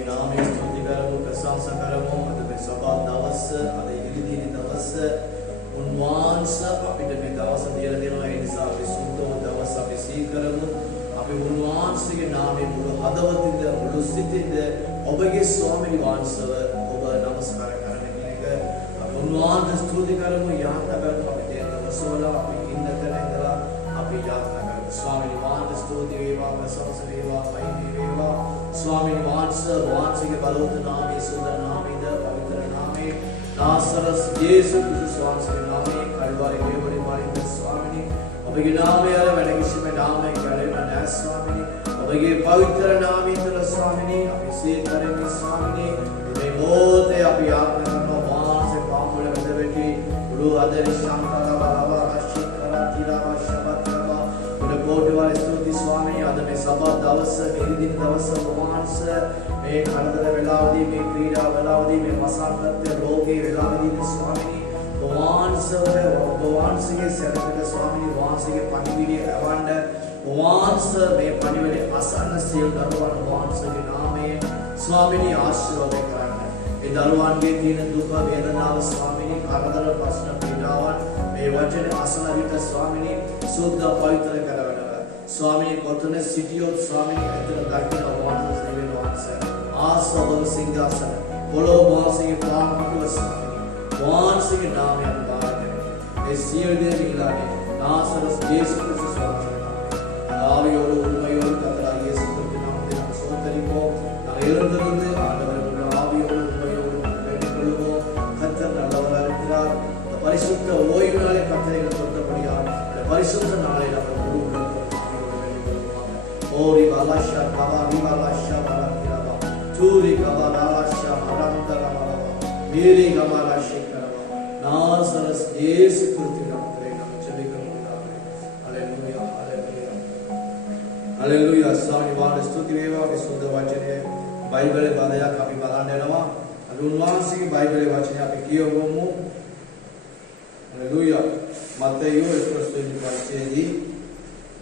අපේ නාමයේ ස්තුති කරමු ප්‍රශංසා කරමු අද මේ සබා දවස අද ඉරිදීනි දවස උන්වහන්සේ අපිට මේ දවස දීලා දෙනවා ඒ නිසා අපි සුද්ධව දවස අපි සිහි කරමු අපි උන්වහන්සේගේ නාමයෙන් මුළු හදවතින්ද මුළු සිතින්ද ඔබගේ ස්වාමීන් වහන්සේව ඔබ නමස්කාර කරන කෙනෙක් අපි උන්වහන්සේ ස්තුති කරමු යාත්‍රා කරමු අපි දවසවල අපි ඉන්න තැන ඉඳලා අපි යාත්‍රා කරමු ස්වාමීන් වහන්සේ ස්තුති වේවා ප්‍රශංසා වේවා මහිම වේවා ස්වාමීන් වහන්සේගේ බලවත් නාමයේ සුන්දර නාමයේද පවිත්‍ර නාමයේ නාසරස් යේසු ක්‍රිස්තුස් වහන්සේගේ නාමයේ කල්වාරි වේවරේ මාරින්ද ස්වාමීනි ඔබගේ නාමය අර වැඩ කිසිම නාමයක් ගැලවෙන්නේ නැහැ ස්වාමීනි ඔබගේ පවිත්‍ර නාමයෙන් ස්වාමීනි අපි සීතරේ ස්වාමීනි මේ මොහොතේ අපි ආත්ම කරන වාසය පාමුල වෙද වෙටි උළු අධරි ශාන්තලවලව රශ්මිකරා තිරවා ශබත්වා උඩ කෝටිවාර ස්තුති ස්වාමීනි අද මේ සබත් දවස ඉරිදින දවස වහන්සේ මේ කරදර වෙලාවදී මේ ක්‍රීඩා වෙලාවදී මේ මසාකත්‍ය රෝගී වෙලාවදී ස්වාමීනි වහන්සේගේ සැරකට ස්වාමීනි වහන්සේගේ පණිවිඩය අවන්න වහන්සේ මේ පණිවිඩය අසන්න සියලු දරුවන් වහන්සේගේ නාමයෙන් ස්වාමීනි ආශිර්වාද කරන්න. ඒ දරුවන්ගේ තියෙන දුක වේදනාව ස්වාමීනි කරදර ප්‍රශ්න පීඩාවන් මේ වචන අසන විට ස්වාමීනි සුද්ධ පවිත්‍ර කරවනවා. ස්වාමීනි කොතන සිටියොත් ස්වාමීනි ඇතර දකින්න වහන්සේ දෙවියන් වහන්සේ ආස්වාද සිංහාසන පොළොව වාසයේ පාන්කුව වහන්සේගේ නාමයෙන් බාරගෙන ඒ සියලු දේ නිලානේ නාසරස් යේසු ක්‍රිස්තුස් වහන්සේ ආවිயோடு உண்மையோடு கர்த்தராகிய இயேசு கிறிஸ்துவின் நாமத்தில் சோதரிப்போம் நாங்கள் இருந்திருந்து ஆண்டவருடைய ஆவியோடு உண்மையோடு வேண்டிக்கொள்வோம் கர்த்தர் நல்லவராக இருக்கிறார் இந்த பரிசுத்த ஓய்வு நாளை கர்த்தரை கொடுத்தபடியால் இந்த பரிசுத்த நாளை நாங்கள் முழு ஓரி பாலாஷா கபா விபாலாஷா பாலாக்கிரபா சூரி கபா லாலாஷா மரந்தரபா மீரி கபாலாஷி கரபா நாசரஸ் இயேசு கிறிஸ்துவின் நாமத்தில் நாங்கள் ஜெபிக்கிறோம் ஹalleluya හලෙලූයා ස්වාමීන් වහන්සේ ස්තුති වේවා මේ සුද්ධ වචනේ බයිබලයේ පදයක් අපි බලන්න යනවා අද උන්වහන්සේගේ බයිබලයේ වචනේ අපි කියවමු හලෙලූයා මත්තයෝ 11 වෙනි පරිච්ඡේදයේ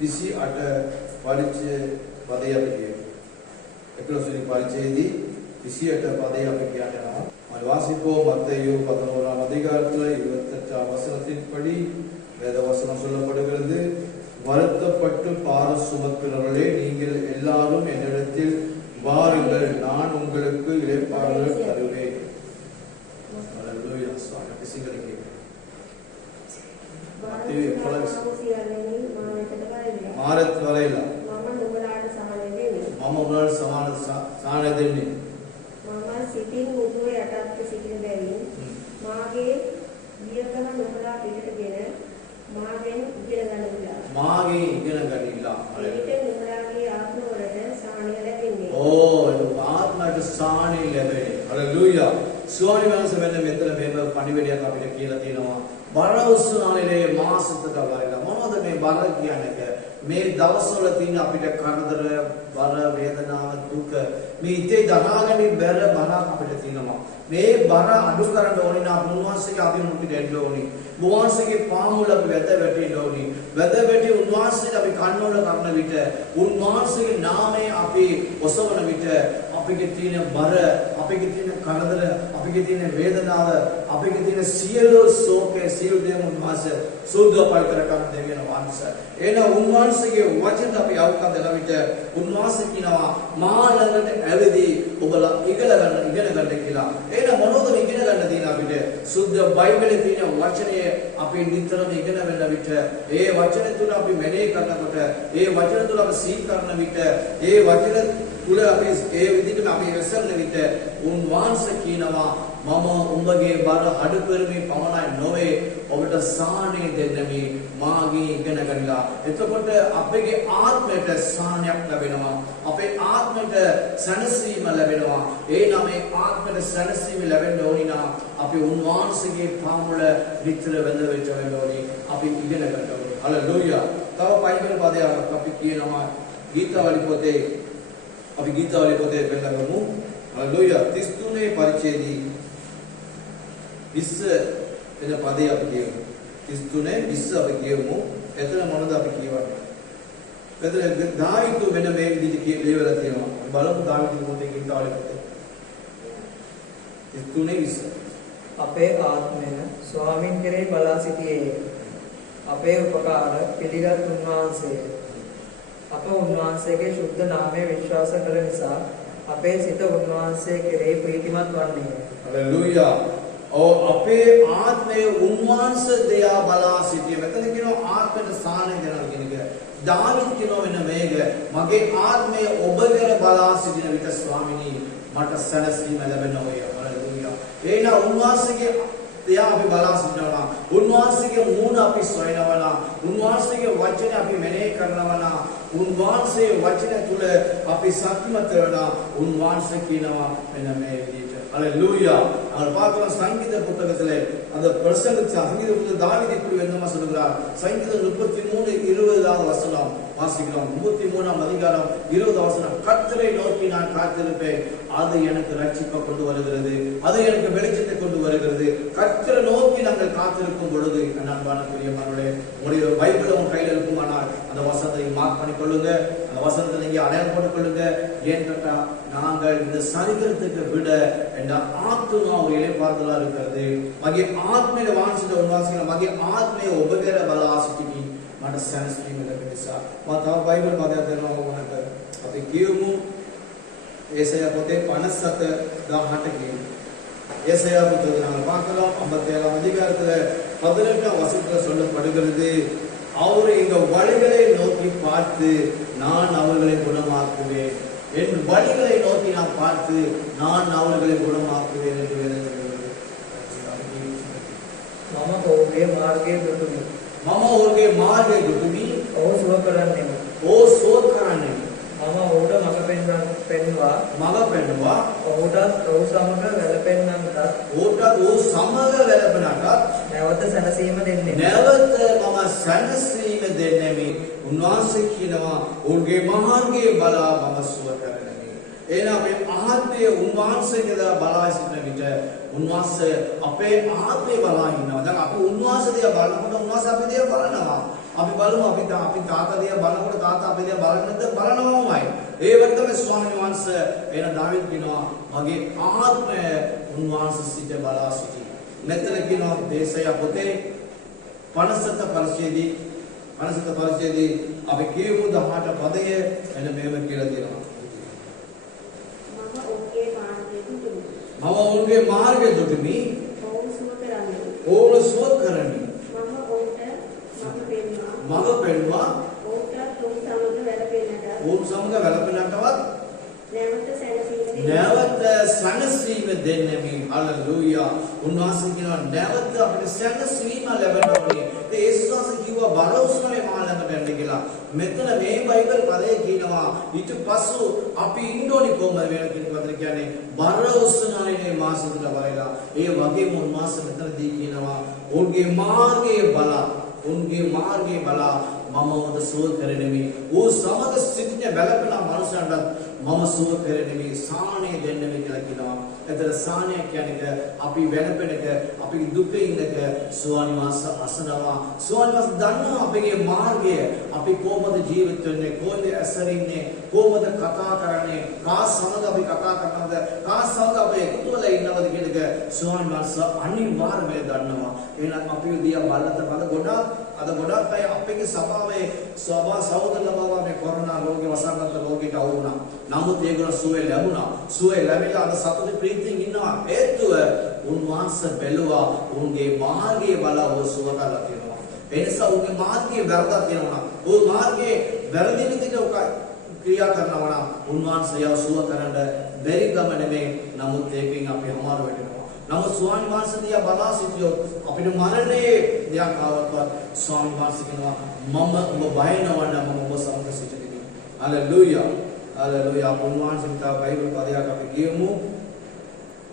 28 පරිච්ඡේදය පදය අපි කියමු 11 වෙනි පරිච්ඡේදයේ 28 පදය අපි කියනවා මම வாசிப்போ மத்தேயு 11ஆம் அதிகாரத்துல 28ஆம் வசனத்தின்படி வேத வசனம் சொல்லப்படுகிறது வருத்தப்பட்டு பார சுமக்கிறவர்களே நீங்கள் எல்லாரும் என்னிடத்தில் வாருங்கள் நான் உங்களுக்கு இளைப்பாறுதல் தருவேன். ஹalleluya ස්වාමී අපි සිංහලෙන් කියමු. මාරත් වරේලා මම නුඹලාට සමාන දෙන්නේ මම සිතින් උතුරේ යටත් සිටින බැවින් මාගේ වියකම නුඹලා පිළිටගෙන මාගෙන් ඉගෙන ගන්නilla. මාගේ ඉගෙන ගන්නilla. ඒකට නුඹලාගේ ආත්ම වලට සාහනය ලැබෙන්නේ. ආත්මයට සාහනය ලැබෙන්නේ. හalleluya. ස්වාමීන් වහන්සේ මෙන්න මෙතන මේක පණිවිඩයක් අපිට කියලා තියෙනවා. බර උස්සනාලේ මාසතක බලලා මොනවද මේ බර කියන්නේ? මේ දවස්වල තියෙන අපිට කරදර බර වේදනාව දුක මේ ඉතේ දහාගෙන බර බර අපිට තියෙනවා. මේ බර අඩු කරන්න ඕනේ නම් උන්වහන්සේගේ අභිමුඛය දෙන්න ඕනේ. උන්වහන්සේගේ පාමුල අපි වැද වැටෙන්න ඕනේ. වැද වැටි උන්වහන්සේට අපි කන්නවල කරන විට උන්වහන්සේගේ නාමයේ අපි ඔසවන විට අපිගේ තියෙන බර අපිගේ තියෙන කරදර අපිගේ තියෙන වේදනාව අපිගේ තියෙන සියලු ශෝකේ සියලු දේ උන්වහන්සේ සුද්ධ පවිත්‍ර කරන දෙවියන් වහන්සේ එන උන්වහන්සේගේ වචන අපි අවකම් දෙන විට උන්වහන්සේ කියනවා මා ළඟට ඇවිදී ඔබලා ඉගෙන ගන්න කියලා. එන මොනවද ඉගෙන ගන්න තියෙන අපිට සුද්ධ බයිබලයේ තියෙන වචනය අපි නිතරම ඉගෙන ගන්න විට ඒ වචන තුල අපි මෙනෙහි කරනකොට ඒ වචන තුල අපි සීල් කරන විට ඒ වචන තුල අපි ඒ විදිහට අපි රැසෙන විට උන්වහන්සේ කියනවා මම උඹගේ බර අඩු කරමි පමණයි නොවේ ඔබට සාහනය දෙන්නමි මාගේ ඉගෙන ගන්නලා. එතකොට අපේ ආත්මයට සාහනයක් ලැබෙනවා. අපේ ආත්මයට සැනසීම ලැබෙනවා. ඒ නමේ ආත්මයට සැනසීම ලැබෙන්න ඕනි නම් අපි උන්වහන්සේගේ පාමුල විතර වැඳ වෙච්ච වෙලාවදී අපි ඉගෙන ගන්න ඕනේ. හalleluya. තව බයිබල් පදයක් අපි කියනවා ගීතවලි පොතේ අපි ගීතවලි පොතේ බලමු. හalleluya 33 පරිච්ඡේදයේ 20 වෙන පදේ අපි කියමු. 33 20 අපි කියමු. එතන මොනවද අපි කියවන්නේ? එතන දාවිදු වෙන මේ විදිහට කියවලා තියෙනවා. බලමු දාවිදු මොකද කියතාවලේ පුතේ. ඒ තුනේ විස. අපේ ආත්මය ස්වාමින් කෙරෙහි බලා සිටියේ. අපේ උපකාර පිළිගත් උන්වහන්සේ. අප උන්වහන්සේගේ ශුද්ධ නාමය විශ්වාස කර නිසා අපේ සිත උන්වහන්සේ කෙරෙහි ප්‍රීතිමත් වන්නේය. හලෙලූයා. අපේ ආත්මය උන්වහන්සේ දෙයා බලා සිටියේ. මෙතන කියනවා ආත්මයට ස්ථානය දෙනවා කියන එක. දාවිද් කියනවා වෙන මේක මගේ ආත්මය ඔබ ගැන බලා සිටින විට ස්වාමිනී මට සැනසීම ලැබෙනවා. හලෙලූයා. ඒන උන්වහන්සේගේ දෙයා අපි බලා සිටිනවා. උන්වහන්සේගේ මූණ අපි සොයනවා. උන්වහන්සේගේ වචන අපි මෙනෙහි කරනවා. උන්වහන්සේ වචන තුල අපි සත්‍යමත් වෙනවා. උන්වහන්සේ කියනවා මෙන්න මේ විදිහට. ஹalleluya. அவர் பார்க்கலாம் சங்கீத புத்தகத்திலே அந்த பிரசங்க சங்கீத புத்தக தாவீது இப்படி என்னமா சொல்றார். சங்கீதம் 33:20வது வசனம் வாசிக்கிறோம். 33ஆம் அதிகாரம் 20வது வசனம். கர்த்தரை நோக்கி நான் காத்திருப்பேன், அது எனக்கு ரட்சிப்பை கொண்டு வருகிறது, அது எனக்கு வெளிச்சத்தை கொண்டு வருகிறது. கர்த்தரை நோக்கி நாங்கள் காத்திருக்கும் பொழுது அன்பான பிரியமானவர்களே, உங்களுடைய பைபிள் உங்க கையில் இருக்குமானால் அந்த வசனத்தை மார்க் பண்ணி கொள்ளுங்க. அந்த வசனத்தை நீங்க அடையாளம் போட்டுக் கொள்ளுங்க. ஏன் கேட்டா நாங்கள் இந்த சரீரத்துக்கு விட என்ற ஆத்மா ஒரு இலைப்பாறுதலா இருக்கிறது. மகிய ஆத்மையில வாஞ்சிட்ட உன்வாசிக்கிற மகிய ஆத்மையை உபகர பலாசிட்டி මට සැනසීම ලැබෙන නිසා මම තව බයිබල් පදයක් දෙනවා ඔයගොල්ලන්ට. අපි කියමු ஏசாயா පොතේ 57:18 කියමු. ஏசாயா புத்தகத்தை நாங்கள் பார்க்கிறோம். 57ஆம் அதிகாரத்துல 18ஆம் வசனத்துல சொல்லப்படுகிறது, அவர் இந்த வழிகளை நோக்கி பார்த்து நான் அவர்களை குணமாக்குவேன். என் வழிகளை நோக்கி நான் பார்த்து நான் அவர்களை குணமாக்குவேன் என்று எழுதுகிறது. මම ඔහුගේ මාර්ගයේ දුටුමි. මම ඔහුගේ මාර්ගයේ දුටුමි. ඔහු සුව කරන්නෙමි. ඔහු සුව කරන්නෙමි. මම ඔහුට මඟ පෙන්වා මඟ පෙන්වා ඔහුටත් ඔහු සමග වැළපෙන්නන්ටත් ඔහුටත් ඔහු සමග වැළපෙන්නටත් නැවත සැනසීම දෙන්නෙමි. නැවත මම සැනසීම දෙන්නෙමි. උන්වහන්සේ කියනවා ඔහුගේ මාර්ගයේ බලා මම සුව කරන්නෙමි. එහෙනම් අපේ ආත්මය උන්වහන්සේගේ බලා සිටින විට උන්වහන්සේ අපේ ආත්මය බලා ඉන්නවා. දැන් අපි උන්වහන්සේ දිහා බලනකොට උන්වහන්සේ අපි දිහා බලනවා. අපි බලමු අපි තාත්තා දිහා බලනකොට තාත්තා අපි දිහා බලන්නේ බලනවාමයි. ඒ වගේ තමයි ස්වාමීන් වහන්සේ එන දාවිද් කියනවා මගේ ආත්මය උන්වහන්සේ සිට බලා සිටි. මෙතන කියනවා දේශය පොතේ 57 පරිච්ඡේදයේ අපි කියමු 18 පදය එන මෙහෙම කියලා තියෙනවා. මම ඔවුන්ගේ මාර්ගය දුටුමි. ඔවුන් සුව කරමි. මඟ පෙන්වා ඔවුන් සමග වැළපෙන්නටවත් නැවත සැනසීම දෙන්නෙමි. හalleluya. උන්වහන්සේ කියනවා නැවත අපිට සැනසීම ලැබෙන්න ඕනේ. ඒ යේසුස් කිව්වා බරවුස්නේ මහලඟට යන්න කියලා. මෙතන මේ බයිබල් පදේ කියනවා ඊට පස්සු අපි ඉන්න ඕනේ කොහොමද වෙන කිව්වද කියන්නේ බරවුස්නානේ මාසෙකට බලලා. ඒ වගේම උන්වහන්සේ මෙතනදී කියනවා ඔවුන්ගේ මාර්ගයේ බලා उनके मार्गे बला मम उद सो करनेमी वो समग स्थिति වැළපෙන මනුෂ්‍යයන්ට මම සුව කරනෙමි සාහනය දෙන්නෙමි කියලා කියනවා. එතන සාහනය කියන්නේ අපි වැළපෙනක අපි දුකේ ඉන්නක සුවනිවාස අසනවා. සුවනිවාස දන්නවා අපේ මාර්ගය අපි කොහොමද ජීවත් වෙන්නේ කොහොමද ඇසරින්නේ කොහොමද කතා කරන්නේ කා සමග අපි කතා කරනවද කා සමග අපි එකතු වෙලා ඉන්නවද කියන එක සුවනිවාස අනිවාර්යයෙන්ම දන්නවා. එහෙනම් අපි දිහා බලද්දී බල ගොඩක් අද ගොඩක් අය අපේ සභාවේ සහෝදරලා බව මේ කොරෝනා රෝගේ වසංගත රෝගීට අවු වුණා. නමුත් ඒගොල්ලෝ සුවය ලැබුණා. සුවය ලැබිලා අද සතුටු ප්‍රීතියෙන් ඉන්නවා. හේතුව උන්වහන්සේ බැලුවා උන්ගේ මාර්ගයේ බලව සුව කරලා තියෙනවා. ඒ නිසා උන්ගේ මාර්ගයේ වැරදක් තියෙනවා. ਉਹ මාර්ගයේ වැරදි විදිහට ක්‍රියා කරනවා නම් උන්වහන්සේ යව සුව කරන්න බැරි ගම නෙමෙයි. නමුත් ඒකෙන් අපි හමාර වෙනවා. නමුත් ස්වාමීන් වහන්සේ දිහා බලා සිටියොත් අපිට මරණයේ දෙයක් ආවොත් ස්වාමීන් වහන්සේ කියනවා මම ඔබ බය නොවන්න මම ඔබ සමග සිටිනවා. හalleluya. හalleluya. උන්වහන්සේ තා බයිබල් පදයක් අපි කියමු.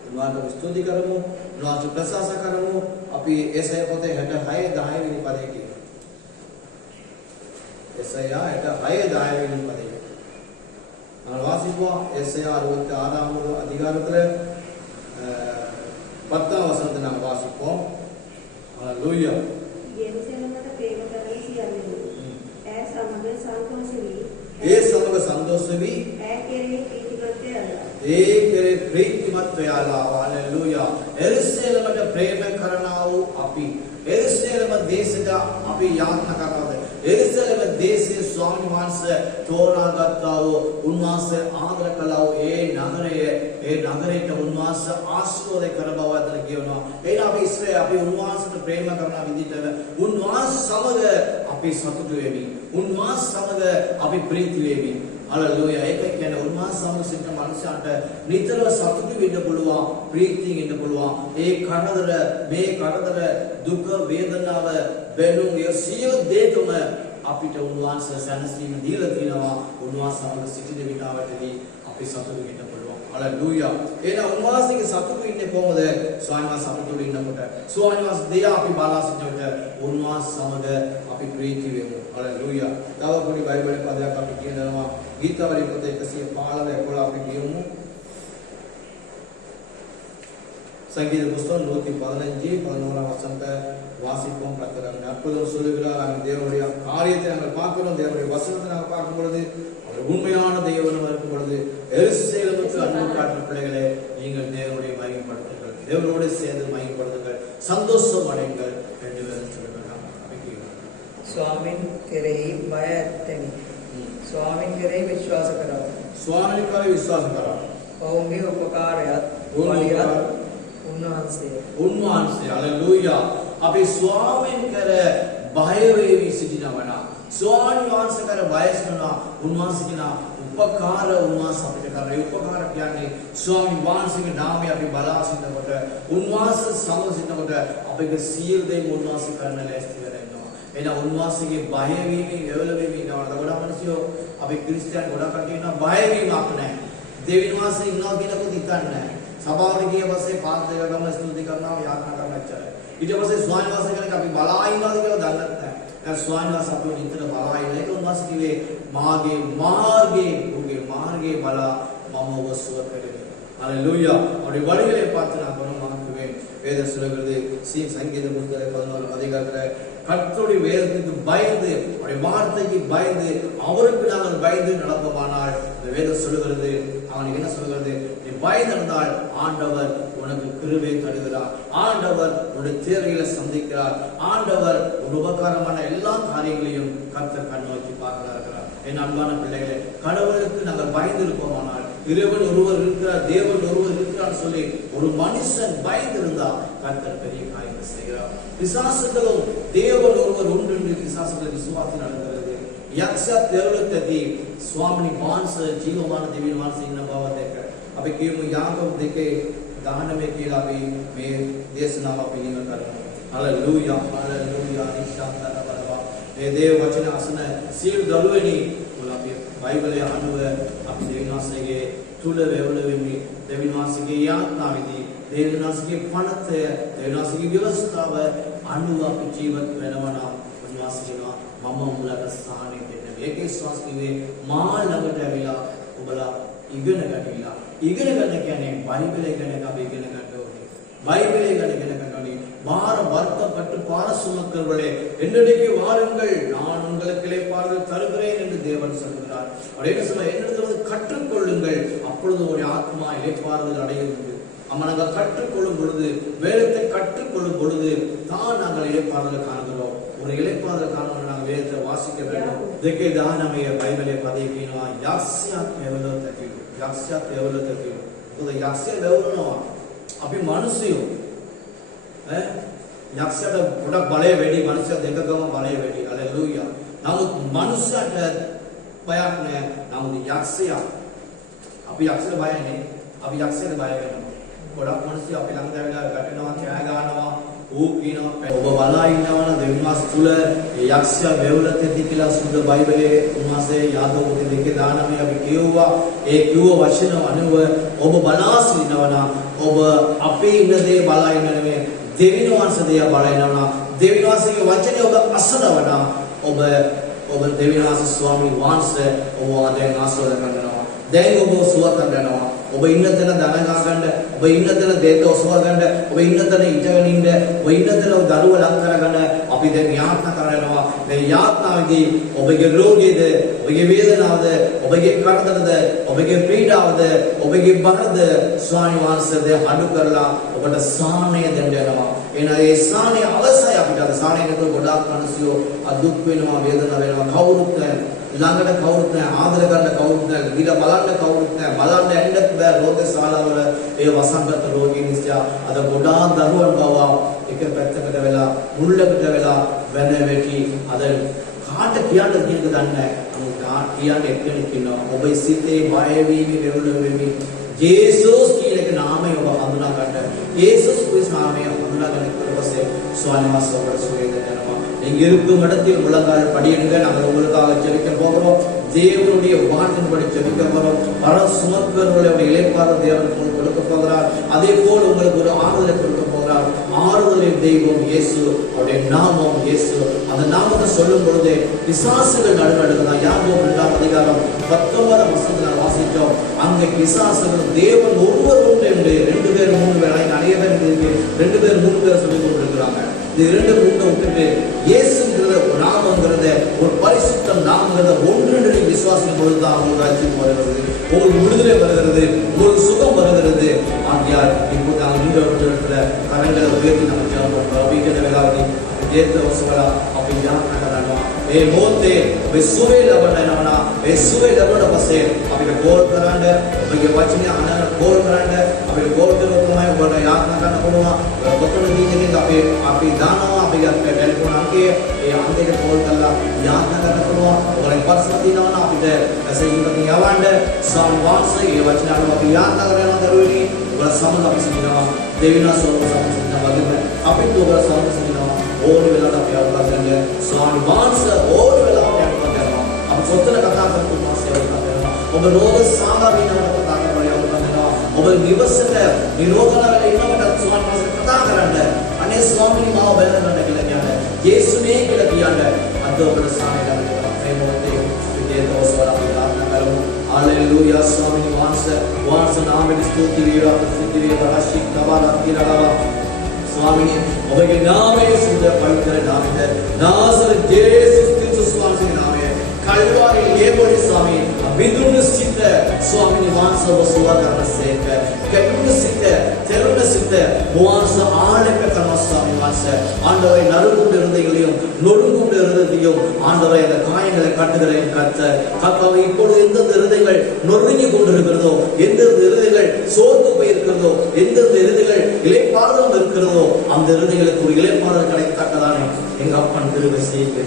උන්වහන්සේ ස්තුති කරමු. උන්වහන්සේ ප්‍රශංසා කරමු. අපි ඒසය පොතේ 66 10 වෙනි පදේ කියමු. ඒසය 66 10 වෙනි පදේ. අනවාසිකෝ ඒසය 66 அதிகாரத்துல 10 වසනත නම් වාසිකෝ. හalleluya. යෙරුසලමට ප්‍රේම කරන සියල්ලෝ ඇය සමග සන්තෝෂ වී ඒ සමග සන්තෝෂ වී ඇය කෙරෙහි ප්‍රීතිමත් වෙලා ඒ කෙරේ ප්‍රීතිමත් වෙලා හalleluya එරුසලමට ප්‍රේම කරනා වූ අපි එරුසලම දේශයට අපි යාත්‍රා කරනවාද එරුසලම දේශයේ ස්වාමීන් වහන්සේ තෝරාගත්තා වූ උන්වහන්සේ ආදර කළා වූ ඒ නගරයට උන්වහන්සේ ආශිර්වාද කර බව අතන කියනවා එහෙනම් අපි ඉස්රායල් අපි උන්වහන්සේට ප්‍රේම කරන විදිහට උන්වහන්සේ සමග අපි සතුටු වෙමි උන්වහන්සේ සමග අපි ප්‍රීති වෙමි හalleluya ඒක කියන්නේ උන්වහන්සේ සමග සිටින මනුෂ්‍යයන්ට නිතරම සතුටු වෙන්න පුළුවන් ප්‍රීතියෙන් ඉන්න පුළුවන් ඒ කරදර දුක වේදනාව බැලුම් ඒ සියලු දේකම අපිට උන්වහන්සේ සැනසීම දීලා තිනවා උන්වහන්සේ සමග සිටින විටාවටදී අපි සතුටු වෙන්න පුළුවන් හalleluya එහෙනම් උන්වහන්සේගේ සතුටු ඉන්නේ කොහොමද ස්වාමීන් වහන්සේ සතුටු ඉන්නකොට ස්වාමීන් වහන්සේ දෙය අපි බලා සිටිනකොට උන්වහන්සේ සමග අපි ප්‍රීති වෙමු හalleluya තව පොඩි බයිබල් පදයක් අපි කියනවා ගීතවල පොත 115 අපි කියමු संगीत पुस्तक 115 வசனத்தை வாசிப்போம் கர்த்தர் அற்புதம் சொல்லுகிறார் அந்த தேவனுடைய காரியத்தை நாங்கள் பார்க்கிறோம் தேவனுடைய வசனத்தை நாங்கள் பார்க்கும் பொழுது அவர் உண்மையான தேவனாக இருக்கும் பொழுது எருசலேமுக்கு அன்பு காட்டுற பிள்ளைகளே நீங்கள் தேவனுடைய மகிமைப்படுத்துங்கள் தேவனோடு சேர்ந்து மகிமைப்படுத்துங்கள் சந்தோஷம் அடையுங்கள் என்று சொல்லுகிறார் ස්වාමින් කෙරෙහි බය ඇත්තෙමි. ස්වාමින් කෙරෙහි විශ්වාස කරමි. ස්වාමීන් කෙරෙහි විශ්වාස කරා. ඔවුන්ගේ උපකාරයත් උන්වහන්සේ හalleluya අපි ස්වාමීන් කර බය වේවි සිටිනවා ස්වාමීන් වහන්සේ කර බය සිටිනවා උන්වහන්සේ කියන උපකාර උන්වහන්සේ අපිට කරන උපකාර කියන්නේ ස්වාමීන් වහන්සේගේ නාමය අපි බලා සිටිනකොට උන්වහන්සේ සමග සිටිනකොට අපේ සියලු දේ උන්වහන්සේ කරන්න ලෑස්ති වෙනවා එන උන්වහන්සේගේ බය වීමේ වෙවල වෙමි ඉන්නවා ගොඩක් මිනිස්සු අපි ක්‍රිස්තියානි ගොඩක් කට්ටිය ඉන්නවා බය වීමක් නැහැ දෙවියන් වහන්සේ ඉන්නවා කියනකොට හිතන්නේ නැහැ සභාවට ගිය පස්සේ පාත් දෙක ගමන ස්තුති කරනවා යාත්‍රා කරනවා එච්චරයි. ඊට පස්සේ ස්වාමීන් වහන්සේ කෙනෙක් අපි බලා ඉන්නවාද කියලා දන්නේ නැහැ. දැන් ස්වාමීන් වහන්සේ අපිව නිතර බලා ඉන්න එක උන්වහන්සේ කිව්වේ මාගේ මාර්ගයේ බලා මම ඔබ සුව කෙරෙමි. ஹalleluya. அவருடைய வழிகளை பார்த்து நான் குணமாக்குவேன். வேதம் சொல்கிறது சங்கீத புத்தகம் 11 அதிகாரத்துல கர்த்தருடைய வேதத்துக்கு பயந்து அவருடைய வார்த்தைக்கு பயந்து அவருக்கு நாங்கள் பயந்து நடப்போமானால் இந்த வேதம் சொல்லுகிறது அவனுக்கு என்ன சொல்லுகிறது நீ பயந்து நடந்தால் ஆண்டவர் உனக்கு கிருபை தருகிறார் ஆண்டவர் உன்னுடைய தேவைகளை சந்திக்கிறார் ஆண்டவர் உன் உபகாரமான எல்லா காரியங்களையும் கர்த்தர் கண்ணோக்கி பார்க்கிறார் என் அன்பான பிள்ளைகளே கடவுளுக்கு நாங்கள் பயந்து இருப்போமானால் இறைவன் ஒருவர் இருக்கிறார் தேவன் ஒருவர் இருக்கிறார் சொல்லி ஒரு மனுஷன் பயந்து இருந்தா கர்த்தர் பெரிய காரியங்கள் செய்கிறார் பிசாசுகளும் தேவன் ஒருவர் ஒன்று என்று பிசாசுகள் விசுவாசம் நடக்கிறது யக்ஷ தேவலத்ததி சுவாமினி மான்ச ஜீவமான தேவியின் மான்ச ඉන්න බව දැක අපි කියමු යාකෝබ් 2:19 කියලා අපි මේ දේශනාව අපි ඉගෙන ගන්නවා හalleluya hallelujah නිශ්ශබ්දව බලවා මේ දේව වචන අසන සියලු දරුවනි අපි බයිබලයේ අනුව අපි දෙවියන්වහන්සේගේ තුල වෙවල වෙමි දෙවියන්වහන්සේගේ යාත්‍රාවේදී දෙවියන්වහන්සේගේ පණත දෙවියන්වහන්සේගේ ව්‍යවස්ථාව අනුව අපි ජීවත් වෙනවා නම් උන්වහන්සේනවා මම උඹලට ස්ථානෙ දෙන්න මේකේ විශ්වාස කිව්වේ මා ළඟට ඇවිලා උඹලා ඉගෙන ගනිලා ඉගෙන ගන්න කියන්නේ බයිබලය ගැන අපි ඉගෙන ගන්න ඕනේ பைபிளை கணக்கணி வார வருத்தப்பட்டு பார சுமக்கிறவர்களே என்னிடಕ್ಕೆ வாருங்கள் நான் உங்களுக்கு இளைப்பாறுதல் தருகிறேன் என்று தேவன் சொல்கிறார். அப்படின்னு சொல்ல என்னிடத்திலிருந்து கற்றுக்கொள்ளுங்கள் அப்பொழுது ஒரு ஆத்மா இளைப்பாறுதல் அடைகிறது. நாங்கள் கற்றுக்கொள்ளும் பொழுது வேதத்தை கற்றுக்கொள்ளும் பொழுது தான் நாங்கள் இளைப்பாறுதல் காண்கிறோம். ஒரு இளைப்பாறுதல் காணும்போது நாங்கள் வேதத்தை வாசிக்க வேண்டும். देखिए दान हमें बाइबल पदे कीना यास्या केवल तकी यास्या केवल तकी तो यास्या देवनो අපි මිනිස්සුયો ඈ යක්ෂයාට ගොඩක් බලය වැඩි මිනිස්සයා දෙකගම බලය වැඩි හalleluya නමුත් මිනිස්සයාට බයක් නැහැ නමුත් යක්ෂයා අපි යක්ෂයට බය නැහැ අපි යක්ෂයට බය වෙනවා ගොඩක් මිනිස්සු අපි ළඟට ඇවිල්ලා ගැටෙනවා කෑ ගන්නවා ඌ කියනවා ඔබ බලා ඉන්නවනේ දෙවියන්වස් තුල යක්ෂයා වෙවුලතෙදි කියලා සුද්ධ බයිබලයේ උන්වහන්සේ යාකෝබ 2:19 අපි කියුවා ඒ කිව්ව වචන අනුව ඔබ බලා සිටිනවා ඔබ අපේ ඉන්න දේ බලා ඉන්න නෙමෙයි දෙවියන්වස් දේ බලා ඉන්නවා දෙවියන්වස්ගේ වචනේ ඔබ අසනවා ඔබ දෙවියන්වස් ස්වාමීන් වහන්සේ ඔබ ආදරෙන් ආශිර්වාද කරනවා දැන් ඔබ සුවපත් කරනවා ඔබ ඉන්න තැන දන ගා ගන්න, ඔබ ඉන්න තැන දෙයට ඔසවා ගන්න, ඔබ ඉන්න තැන ඉඳගෙන ඉන්න, ඔබ ඉන්න තැන දරුව ලං කරගන්න අපි දැන් යාත්‍රා කරනවා. මේ යාත්‍රාවේදී ඔබගේ රෝගීද, ඔබගේ වේදනාවද, ඔබගේ කරදරද, ඔබගේ පීඩාවද, ඔබගේ බරද ස්වාමීන් වහන්සේ අඩු කරලා ඔබට සාහනය දෙන්න යනවා. එන ඒ සාහනය අවශ්‍යයි අපිට. අද සාහනය නැතුව ගොඩාක් මිනිස්සු දුක් වෙනවා, වේදනාව වෙනවා. කවුරුත් ළඟට කවුරුත් නැහැ, ආදර ගන්න කවුරුත් නැහැ, දිලා බලන්න කවුරුත් නැහැ, බලන්න ඇන්නත් බෑ. රෝග ශාලාවල ඒ වසංගත රෝගී නිසා අද ගොඩාක් දරුවන් බව එක පැත්තකට වෙලා මුල්ලකට වෙලා වැඳ වැටි අද කාට කියන්නද කියනද දන්නේ නැහැ. නමුත් කාට කියන්නේ එක්කෙනෙක් ඉන්නවා. ඔබ සිතේ බය වීමි වෙවුල වෙමි. ජේසුස් කියන එක නාමය ඔබ හඳුනා ගන්න. ජේසුස් ක්‍රිස්තුස් නාමය හඳුනා ගන්න ඊපස්සේ ස්වාමීන් වහන්සේ ඔබට සුවය දෙනවා. நீங்க இருக்கும் இடத்தில் முழங்கால் படியிடுங்க. நாங்கள் உங்களுக்காக ஜெபிக்க போகிறோம். தேவனுடைய வார்த்தையின்படி ஜெபிக்க போகிறோம். பல சுமக்கிறவர்களுடைய இளைப்பாற தேவன் உங்களுக்கு கொடுக்க போகிறார். அதே போல் உங்களுக்கு ஒரு ஆறுதலை கொடுக்க போகிறார். ஆறுதலின் தெய்வம் இயேசு, அவருடைய நாமம் இயேசு. அந்த நாமத்தை சொல்லும் பொழுது பிசாசுகள் நடுநடுங்கலாம். யாக்கோபு 2 அதிகாரம் 19 வசனத்தில் வாசித்தோம். அங்கே பிசாசுகள் தேவன் ஒருவர் உண்டு என்று 2 பேர் 3 பேர் நிறைய பேர் இருக்கு. 2 பேர் 3 பேர் சொல்லி கொண்டிருக்கிறாங்க. இது 2 3 விட்டுட்டு இயேசுங்கிறத ஒரு நாமங்கிறத, ஒரு பரிசுத்த நாமங்கிறத ஒன்று விசுவாசிக்கும் பொழுதுதான் உங்களுக்கு ராஜ்யம் வருகிறது, உங்களுக்கு விடுதலை வருகிறது, உங்களுக்கு சுகம் வருகிறது. ஆகியால் இப்போது நாங்கள் இந்த இடத்துல கரங்களை உயர்த்தி நம்ம ஜெபம் பண்றோம். வீட்டில் வேளாண்மை ஏற்ற வசூலா அப்படி ஜான ඒ මොහොතේ ඔබ සුවේ ලබනවා. ඒ සුවේ ලැබුණ පස්සේ අපිට කෝල් කරන්න, ඔබගේ වචනේ අහන්න කෝල් කරන්න, අපිට කෝල් කරලා තමයි ඔබට යාත්‍රා කරන්න පුළුවන්. ඔබට දීන්නේ අපි දානවා අපේ ටෙලිෆෝන් අංකයේ ඒ අංකයට කෝල් කරලා යාත්‍රා කරන්න පුළුවන්. ඔයාලගේ පර්සනල් දිනවන අපිට මැසේජ් එකකින් යවන්න. සම්වාසයේ ඒ වචන අනුව අපි යාත්‍රා කරනවා දරුවනි. ඔයාලා සමග අපි සිටිනවා. දෙවියන්ව සමග වගේ අපිට ඔයාලා සමග සිටිනවා. ඕනි වෙලාවට අපි යාත්‍රා කරන්න. ස්වාමීන් වහන්සේ ඕනි වෙලාවට යාත්‍රා කරනවා. අපි සොත්තන කතා කරපු මාසේ යාත්‍රා කරනවා. ඔබ රෝග සාමාන්‍යව කතා කරනවා යාත්‍රා කරනවා. ඔබ නිවසට නිරෝධනවල ඉන්නකොට ස්වාමීන් වහන්සේ කතා කරන්න. අනේ ස්වාමීනි මාව බලන්න කියලා කියන්නේ. යේසුනේ කියලා කියන්නේ. අද ඔබට සාමය ලැබෙනවා. මේ මොහොතේ විදේ දවස්වල අපි ප්‍රාර්ථනා කරමු. හalleluya ස්වාමීනි වහන්සේ නාමයෙන් ස්තුති වේවා, ප්‍රසිද්ධ වේවා, ආශික් කවරක් කියලා ස්වාමීනි ඔබගේ නාමයේ සුන්දර පවිත්‍ර නාමයෙන් නාසරෙත් ජේසුස් ක්‍රිස්තුස් වහන්සේගේ නාමයෙන් කල්වාරි ලේබෝනි ස්වාමී අභිදුන සිත ස්වාමීනි වහන්සේ ඔබ සුවා කරනසේක කැටුන සිත තෙරුණ සිත වහන්සේ ආලක කරන ස්වාමී වහන්සේ ஆண்டவரை நறுங்குண்ட இருதயங்களையும் நொறுங்குண்ட இருதயத்தையும் ஆண்டவரை அந்த காயங்களை கட்டுகளையும் கர்த்தாவே இப்பொழுது எந்தெந்த இருதயங்கள் நொறுங்கி கொண்டிருக்கிறதோ, எந்தெந்த இருதயங்கள் சோர்ந்து போயிருக்கிறதோ, எந்தெந்த இருதயங்கள் இளைப்பாறுதல் இருக்கிறதோ அந்த இருதயங்களுக்கு ஒரு இளைப்பாறுதல் கிடைக்கத்தக்கதானே எங்க அப்பன் கிருபை செய்யுங்க.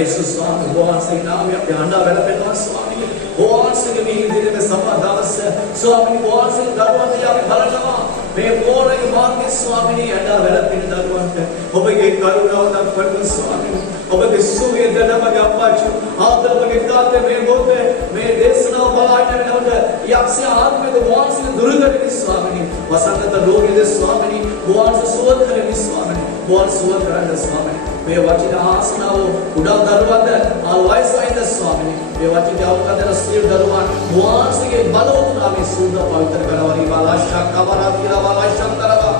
ஐசு स्वामी वහන්සේ නාමය අපි හඬා වැළපෙනවා ස්වාමී. වහන්සේගේ මේ ඉදිරියේ සමා දවස ස්වාමී වහන්සේගේ දරුවන් දිහා අපි බලනවා. මේ පොරේ මාර්ගයේ ස්වාමීනි හඬා වැළපෙන දරුවන්ට ඔබගේ කරුණාව දක්වන්න ස්වාමී. ඔබගේ සුවේදනමගේ අප්පාචු ආදරමගේ තාත්තේ මේ මොහොතේ මේ දේශනාව බලාගෙන යනකොට යක්ෂය ආත්මයේ වහන්සේ දුරුකරගෙන ස්වාමීනි. වසංගත රෝගීද ස්වාමීනි වහන්සේ සුව කරගෙන ස්වාමීනි. වහන්සේ සුව කරන්න ස්වාමීනි. මේ වචන ආසනාව උඩා දරුවන්ද ආවයිසයිද ස්වාමීනි. මේ වචන අවකදන සියලු දරුවන් වහන්සේගේ බලවතුනාමේ සුද්ධ පවිත්‍ර කරවරි බලාශා කවරා කියලා බලාශා කරවා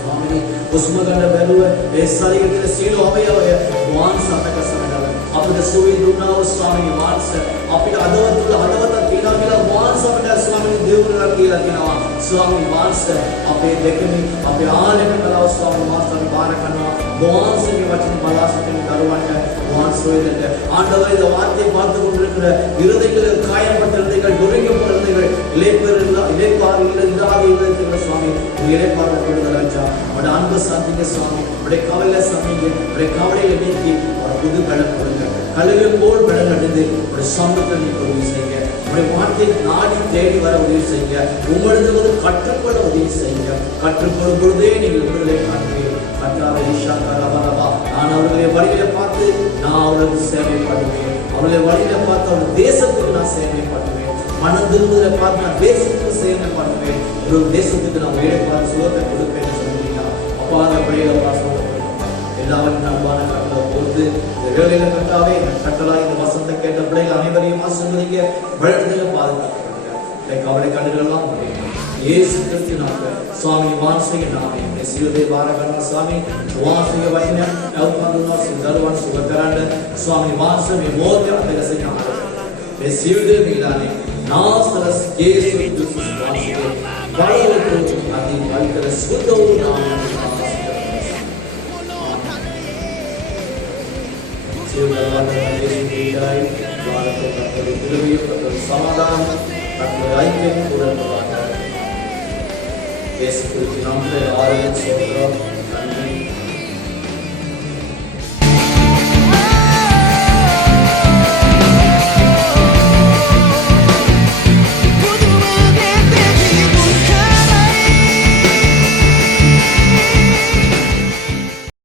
ස්වාමීනි. උස්ම ගන්න බැලුව ඒ ශරීරයේ සියලු අවයවය වහන්සේ අතක සමගල අපිට සුවය දුන්නා වූ ස්වාමීනි වහන්සේ අපිට හදවත තුළ හදවත තියනවා කියලා වහන්සේ අපිට ස්වාමීනි දේවුණා කියලා කියනවා. ස්වාමීනි වහන්සේ අපේ දෙකෙනි අපේ ආලේක කලාව ස්වාමීනි වහන්සේ අපි බාර කරනවා. වහන්සේගේ වචන බලා සිටින දරුවන්ට වහන්සේට ஆண்டவரே இந்த வார்த்தையை பார்த்து கொண்டிருக்கிற இருதயங்கள் காயப்பட்ட இருதயங்கள் நொறுங்கப்பட்ட இருதயங்கள் இளைப்பாறு இல்லாத இருதயங்கள் சுவாமி இளைப்பாறு கொடுத்தராஜா அவட அன்பு சாந்திங்க சுவாமி அவருடைய கவலை சாமிங்க அவருடைய கவலையை நீக்கி ஒரு புது பலன் கொடுங்க. கழுவில் போல் பலன் அடைந்து ஒரு சமூகத்தை நீக்க உதவி செய்யுங்க. உங்களுடைய வார்த்தையை நாடி தேடி வர உதவி செய்யுங்க. உங்களது கற்றுக்கொள்ள உதவி செய்யுங்க. கற்றுக்கொள்ளும் பொழுதே நீங்கள் விடுதலை காண்பீர்கள். கர்த்தாவே ஈஷாக்கரவரவா நான் அவருடைய வழியை பார்த்து நான் அவருக்கு சேவை பண்ணுவேன். அவருடைய வழியை பார்த்து அவர் தேசத்துக்கு நான் சேவை பண்ணுவேன். மனம் திரும்புதலை பார்த்து நான் தேசத்துக்கு சேவை பண்ணுவேன். ஒரு தேசத்துக்கு நான் வேலைப்பாடு சுகத்தை கொடுப்பேன் சொல்லுவீங்க. அப்பா அந்த பிள்ளைகளை பார்த்து எல்லாவற்றையும் அன்பான கட்டளை போட்டு இந்த வேலையில கட்டாவே இந்த கட்டளா இந்த வசந்த கேட்ட பிள்ளைகள் அனைவரையும் ஆசீர்வதிங்க. வழக்குகளை பாதுகாக்கப்படுங்க. कवड़े कड़गलலாம் यीशु क्रिस्तु नाम स्वामी मानसिक नाम में सियोदे बारा करना स्वामी वासिक वचन नवपंदुना सुंदरवन सुगकरांड स्वामी मानसिक में मौत अतः से नाम में सियोदे मिलाने नासरस यीशु क्रिस्तु वासिक बारा को आदि बालकर सुदो नाम सियोदे बारा में दिखाई बारा को कतरी दिलवी कतरी समाधान कतरी ऐक्य पूर्ण यीशु क्रिस्तु नाम में आराधना सोदर नंदी